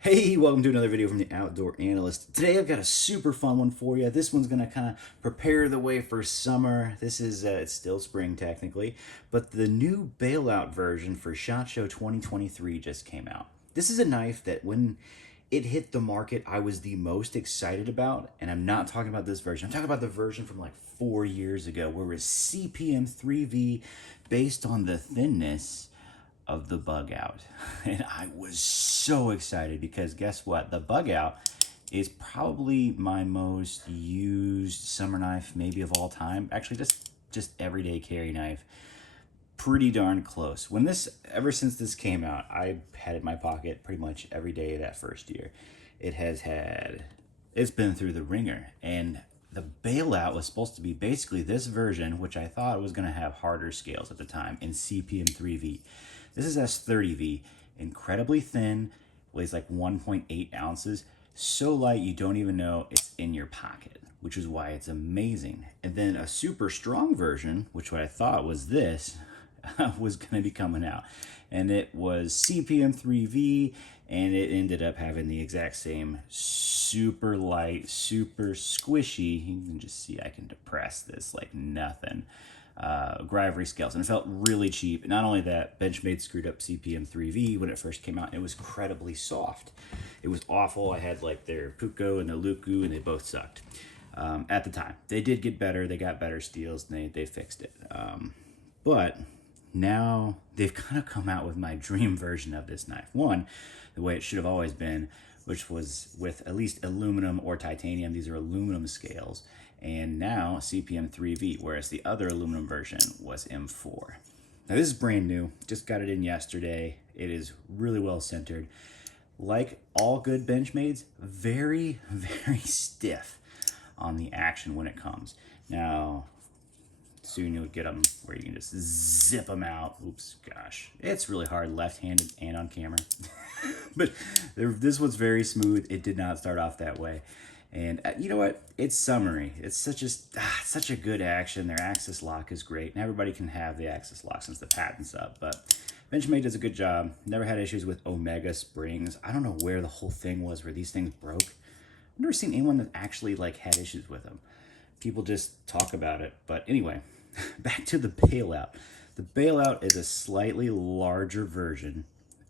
Hey, welcome to another video from the Outdoor Analyst. Today I've got a super fun one for you. This one's going to kind of prepare the way for summer. This is, it's still spring technically, but the new Bailout version for SHOT Show 2023 just came out. This is a knife that when it hit the market, I was the most excited about, and I'm not talking about this version. I'm talking about the version from like 4 years ago where it was CPM 3V based on the thinness of the bug out. And I was so excited because guess what? The bug out is probably my most used summer knife maybe of all time. Actually, just everyday carry knife. Pretty darn close. Ever since this came out, I had it in my pocket pretty much every day that first year. It's been through the ringer, and the Bailout was supposed to be basically this version, which I thought was going to have harder scales at the time in CPM 3V. This is S30V, incredibly thin, weighs like 1.8 ounces, so light you don't even know it's in your pocket, which is why it's amazing. And then a super strong version, which what I thought was this, was going to be coming out. And it was CPM 3V, and it ended up having the exact same super light, super squishy, you can just see I can depress this like nothing, Gravity scales, and it felt really cheap. Not only that, Benchmade screwed up CPM 3V when it first came out. It was incredibly soft. It was awful. I had like their Puko and the Luku, and they both sucked at the time. They did get better. They got better steels, and they fixed it. But now they've kind of come out with my dream version of this knife. One, the way it should have always been, which was with at least aluminum or titanium. These are aluminum scales. And now CPM 3V, whereas the other aluminum version was M4. Now this is brand new, just got it in yesterday. It is really well centered. Like all good Benchmades, very, very stiff on the action when it comes. Now, soon you'll get them where you can just zip them out. Oops, gosh. It's really hard left-handed and on camera. But this one's very smooth. It did not start off that way. And you know what? It's summery. It's such a good action. Their axis lock is great, and everybody can have the axis lock since the patent's up. But Benchmade does a good job. Never had issues with Omega springs. I don't know where the whole thing was where these things broke. I've never seen anyone that actually like had issues with them. People just talk about it. But anyway, back to the Bailout. The Bailout is a slightly larger version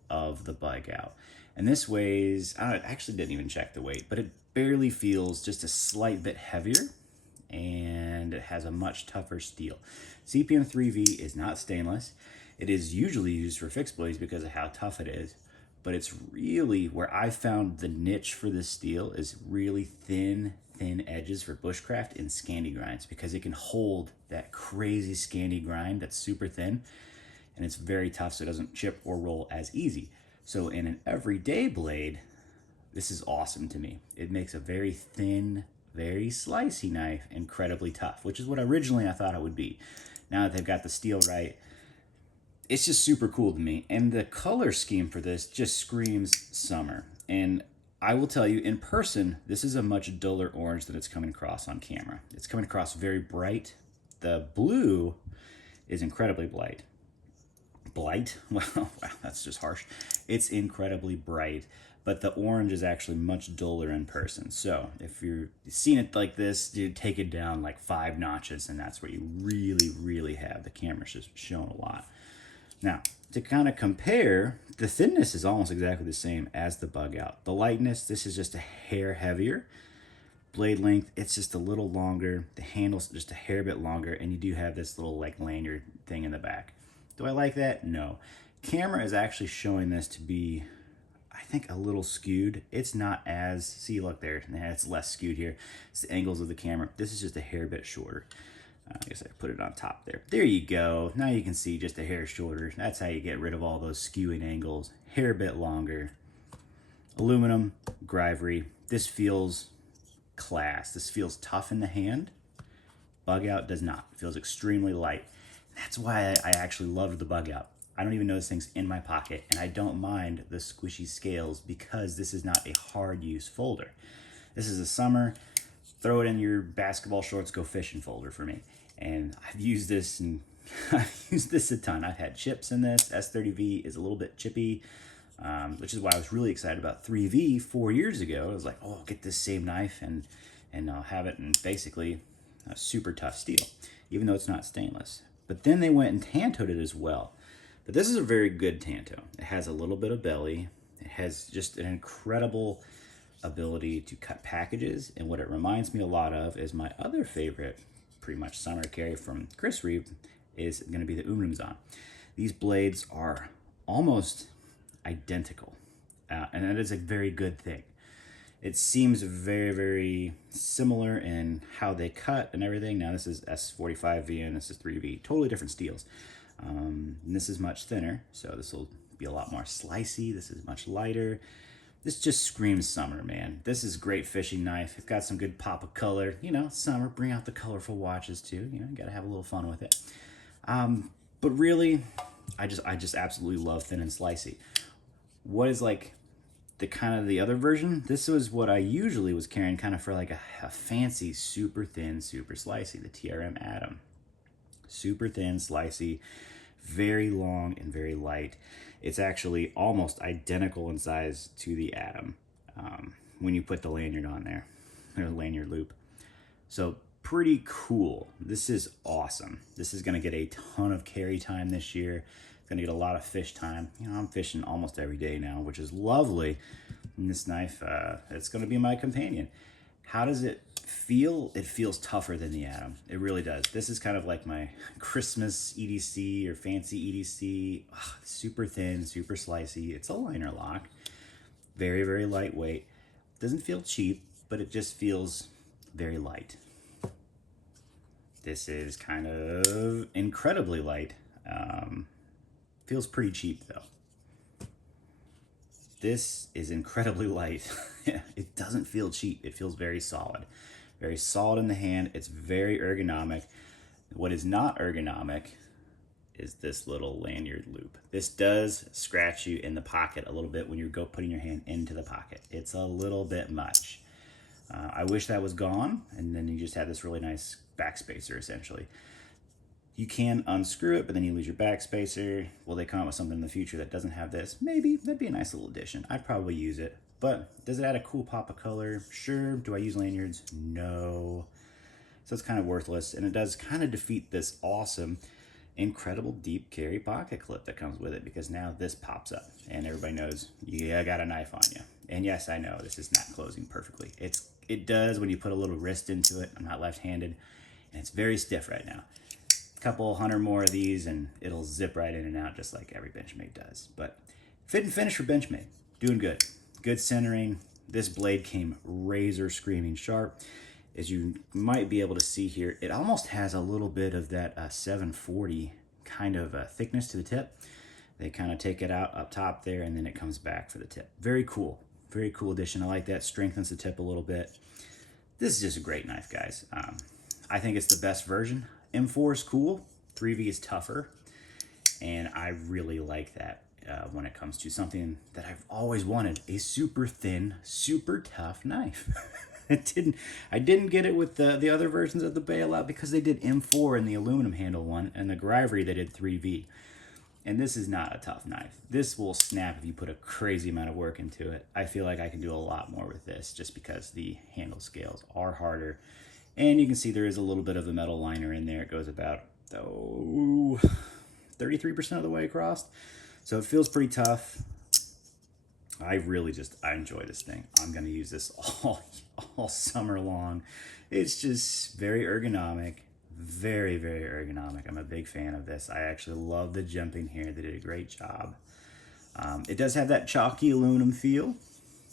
of the bug out. And this weighs, I actually didn't even check the weight, but it barely feels just a slight bit heavier, and it has a much tougher steel. CPM 3V is not stainless. It is usually used for fixed blades because of how tough it is, but it's really where I found the niche for this steel is really thin edges for bushcraft and Scandi grinds, because it can hold that crazy Scandi grind that's super thin, and it's very tough, so it doesn't chip or roll as easy. So in an everyday blade, this is awesome to me. It makes a very thin, very slicey knife incredibly tough, which is what originally I thought it would be. Now that they've got the steel right, it's just super cool to me. And the color scheme for this just screams summer. And I will tell you, in person, this is a much duller orange than it's coming across on camera. It's coming across very bright. The blue is incredibly bright. Well, wow, that's just harsh. It's incredibly bright, but the orange is actually much duller in person. So if you're seeing it like this, dude, take it down like 5 notches, and that's where you really, really have the camera's just showing a lot. Now, to kind of compare, the thinness is almost exactly the same as the bug out. The lightness, this is just a hair heavier. Blade length, it's just a little longer. The handle's just a hair bit longer, and you do have this little like lanyard thing in the back. Do I like that? No. Camera is actually showing this to be, I think, a little skewed. It's not as, see, look there, it's less skewed here. It's the angles of the camera. This is just a hair bit shorter. I guess I put it on top there. There you go. Now you can see just a hair shorter. That's how you get rid of all those skewing angles. Hair bit longer. Aluminum, Gravity. This feels class. This feels tough in the hand. Bug out does not. It feels extremely light. That's why I actually loved the bug out. I don't even know this thing's in my pocket, and I don't mind the squishy scales because this is not a hard use folder. This is a summer, throw it in your basketball shorts, go fishing folder for me. And I've used this, and I've used this a ton. I've had chips in this. S30V is a little bit chippy, which is why I was really excited about 3V 4 years ago. I was like, oh, I'll get this same knife and I'll have it in basically a super tough steel, even though it's not stainless. But then they went and tantoed it as well. But this is a very good tanto. It has a little bit of belly. It has just an incredible ability to cut packages. And what it reminds me a lot of is my other favorite, pretty much summer carry from Chris Reeve, is going to be the Umnumzan. These blades are almost identical. And that is a very good thing. It seems very, very similar in how they cut and everything. Now this is S45V and this is 3V, totally different steels. And this is much thinner, so this will be a lot more slicey. This is much lighter. This just screams summer, man. This is a great fishing knife. It's got some good pop of color. You know, summer, bring out the colorful watches too. You know, you gotta have a little fun with it. But really, I just absolutely love thin and slicey. What is like the other version? This was what I usually was carrying kind of for like a fancy, super thin, super slicey, the TRM Atom. Super thin, slicey, very long and very light. It's actually almost identical in size to the Atom when you put the lanyard on there, or lanyard loop. So pretty cool. This is awesome. This is gonna get a ton of carry time this year. It's gonna get a lot of fish time. You know, I'm fishing almost every day now, which is lovely. And this knife, it's gonna be my companion. How does it feel? It feels tougher than the Atom. It really does. This is kind of like my Christmas EDC or fancy EDC. Ugh, super thin, super slicey. It's a liner lock. Very, very lightweight. Doesn't feel cheap, but it just feels very light. This is kind of incredibly light. Feels pretty cheap though. This is incredibly light. It doesn't feel cheap. It feels very solid. Very solid in the hand. It's very ergonomic. What is not ergonomic is this little lanyard loop. This does scratch you in the pocket a little bit when you go putting your hand into the pocket. It's a little bit much. I wish that was gone, and then you just have this really nice backspacer essentially. You can unscrew it, but then you lose your backspacer. Will they come out with something in the future that doesn't have this? Maybe. That'd be a nice little addition. I'd probably use it. But does it add a cool pop of color? Sure. Do I use lanyards? No. So it's kind of worthless. And it does kind of defeat this awesome, incredible deep carry pocket clip that comes with it, because now this pops up and everybody knows, yeah, I got a knife on you. And yes, I know this is not closing perfectly. It does when you put a little wrist into it. I'm not left-handed, and it's very stiff right now. Couple hundred more of these and it'll zip right in and out just like every Benchmade does. But fit and finish for Benchmade, doing good. Good centering. This blade came razor screaming sharp. As you might be able to see here, it almost has a little bit of that 740 kind of thickness to the tip. They kind of take it out up top there and then it comes back for the tip. Very cool addition. I like that. Strengthens the tip a little bit. This is just a great knife, guys. I think it's the best version. M4 is cool, 3V is tougher, and I really like that when it comes to something that I've always wanted, a super thin, super tough knife. I didn't get it with the other versions of the Bailout because they did M4 in the aluminum handle one, and the Grivory they did 3V. And this is not a tough knife. This will snap if you put a crazy amount of work into it. I feel like I can do a lot more with this just because the handle scales are harder. And you can see there is a little bit of the metal liner in there. It goes about 33% of the way across. So it feels pretty tough. I enjoy this thing. I'm gonna use this all summer long. It's just very ergonomic, very, very ergonomic. I'm a big fan of this. I actually love the jumping here. They did a great job. It does have that chalky aluminum feel.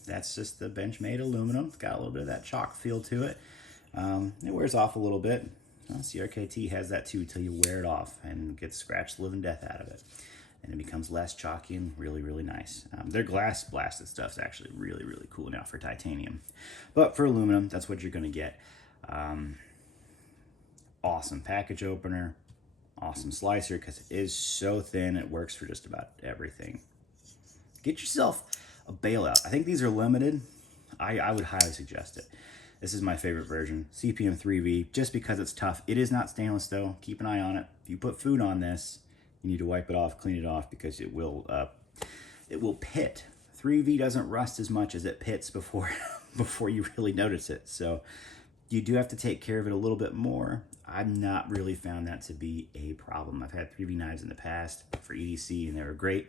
That's just the Benchmade aluminum. It's got a little bit of that chalk feel to it. It wears off a little bit. Well, CRKT has that too till you wear it off and get scratched the living death out of it. And it becomes less chalky and really, really nice. Their glass blasted stuff is actually really, really cool now for titanium. But for aluminum, that's what you're going to get. Awesome package opener. Awesome slicer because it is so thin. It works for just about everything. Get yourself a Bailout. I think these are limited. I would highly suggest it. This is my favorite version, CPM 3V, just because it's tough. It is not stainless though. Keep an eye on it. If you put food on this, you need to wipe it off, clean it off, because it will it will pit. 3V doesn't rust as much as it pits before before you really notice it. So you do have to take care of it a little bit more. I've not really found that to be a problem. I've had 3V knives in the past for EDC and they were great.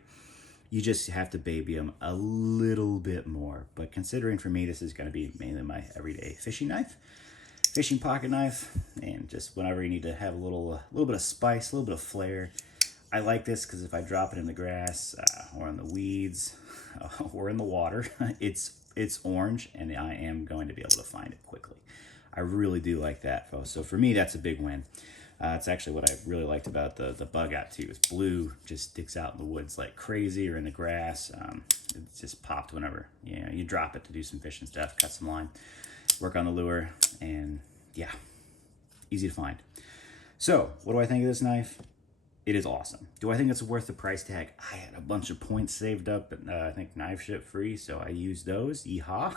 You just have to baby them a little bit more. But considering for me, this is going to be mainly my everyday fishing knife, fishing pocket knife, and just whenever you need to have a little bit of spice, a little bit of flair. I like this because if I drop it in the grass or in the weeds or in the water, it's orange and I am going to be able to find it quickly. I really do like that, folks. So for me, that's a big win. It's actually what I really liked about the bug out too. Is blue just sticks out in the woods like crazy, or in the grass. It just popped whenever you drop it to do some fishing stuff, cut some line, work on the lure, and yeah, easy to find. So what do I think of this knife? It is awesome. Do I think it's worth the price tag? I had a bunch of points saved up, I think Knife Ship free, so I used those. Yeehaw!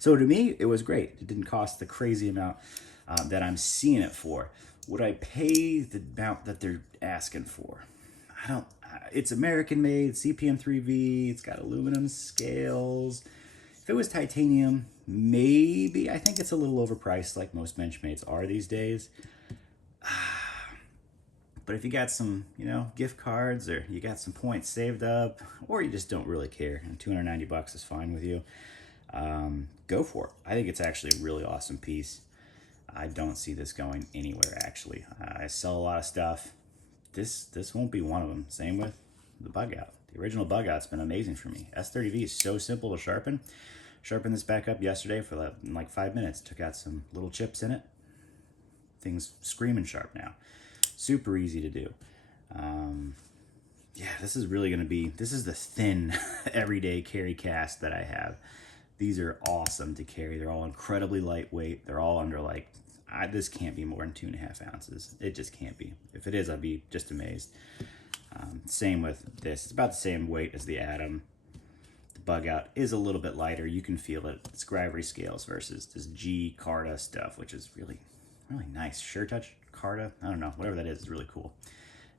So to me, it was great. It didn't cost the crazy amount that I'm seeing it for. Would I pay the amount that they're asking for? I don't. It's American made, CPM 3V. It's got aluminum scales. If it was titanium, maybe. I think it's a little overpriced, like most Benchmades are these days. But if you got some, gift cards, or you got some points saved up, or you just don't really care, and $290 is fine with you, go for it. I think it's actually a really awesome piece. I don't see this going anywhere, actually. I sell a lot of stuff. This won't be one of them. Same with the bug out. The original bug out's been amazing for me. S30V is so simple to sharpen. Sharpened this back up yesterday for like 5 minutes. Took out some little chips in it. Thing's screaming sharp now. Super easy to do. Yeah, this is really going to be, this is the thin everyday carry cast that I have. These are awesome to carry. They're all incredibly lightweight. They're all under this can't be more than 2.5 ounces. It just can't be. If it is, I'd be just amazed. Same with this. It's about the same weight as the Atom. The bug out is a little bit lighter. You can feel it. It's gravity scales versus this G Carta stuff, which is really, really nice. Sure Touch Carta, I don't know, whatever that is really cool.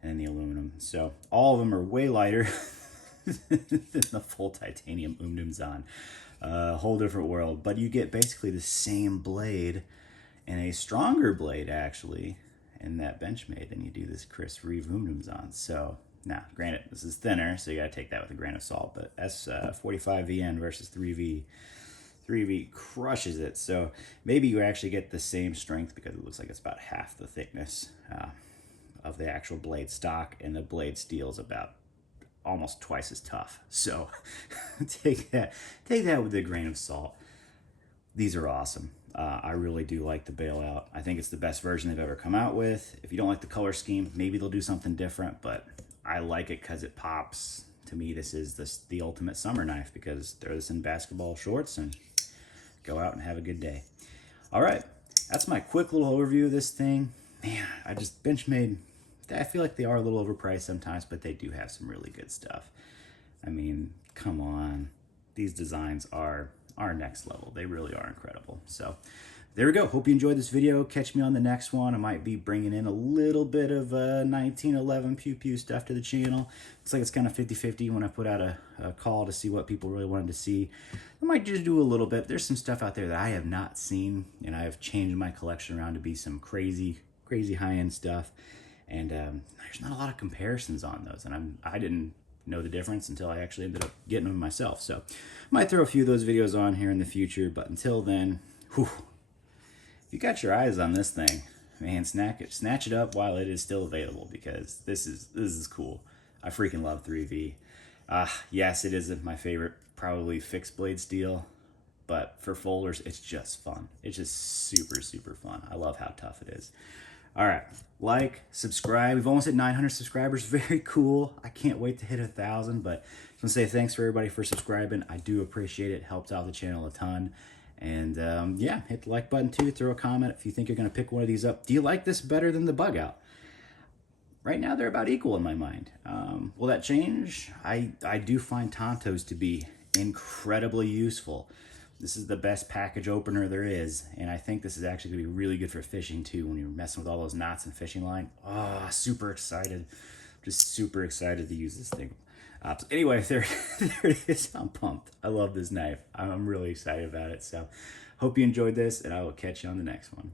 And then the aluminum. So all of them are way lighter than the full titanium Umnumzan. A whole different world, but you get basically the same blade and a stronger blade actually in that Benchmade than you do this Chris Reeve Umnumzan. So now, granted, this is thinner, so you gotta take that with a grain of salt, but S45VN versus 3V crushes it. So maybe you actually get the same strength because it looks like it's about half the thickness of the actual blade stock, and the blade steel is about almost twice as tough. So take that with a grain of salt. These are awesome. I really do like the Bailout. I think it's the best version they've ever come out with. If you don't like the color scheme, maybe they'll do something different, but I like it because it pops. To me, this is the ultimate summer knife because throw this in basketball shorts and go out and have a good day. All right, that's my quick little overview of this thing. Man, Benchmade, I feel like they are a little overpriced sometimes, but they do have some really good stuff. I mean, come on. These designs are next level. They really are incredible. So there we go. Hope you enjoyed this video. Catch me on the next one. I might be bringing in a little bit of 1911 Pew Pew stuff to the channel. Looks like it's kind of 50-50 when I put out a call to see what people really wanted to see. I might just do a little bit. There's some stuff out there that I have not seen, and I have changed my collection around to be some crazy high-end stuff. And there's not a lot of comparisons on those, and I didn't know the difference until I actually ended up getting them myself. So I might throw a few of those videos on here in the future, but until then, whew, if you got your eyes on this thing, man, snatch it up while it is still available, because this is cool. I freaking love 3V. Yes, it isn't my favorite, probably fixed blade steel, but for folders, it's just fun. It's just super fun. I love how tough it is. All right, like, subscribe. We've almost hit 900 subscribers. Very cool. I can't wait to hit 1,000, but I just want to say thanks for everybody for subscribing. I do appreciate it. It helps out the channel a ton. And yeah, hit the like button too. Throw a comment if you think you're going to pick one of these up. Do you like this better than the bug out? Right now, they're about equal in my mind. Will that change? I do find Tontos to be incredibly useful. This is the best package opener there is, and I think this is actually going to be really good for fishing too when you're messing with all those knots and fishing line. Oh, super excited. Just super excited to use this thing. So anyway, there it is. I'm pumped. I love this knife. I'm really excited about it. So hope you enjoyed this, and I will catch you on the next one.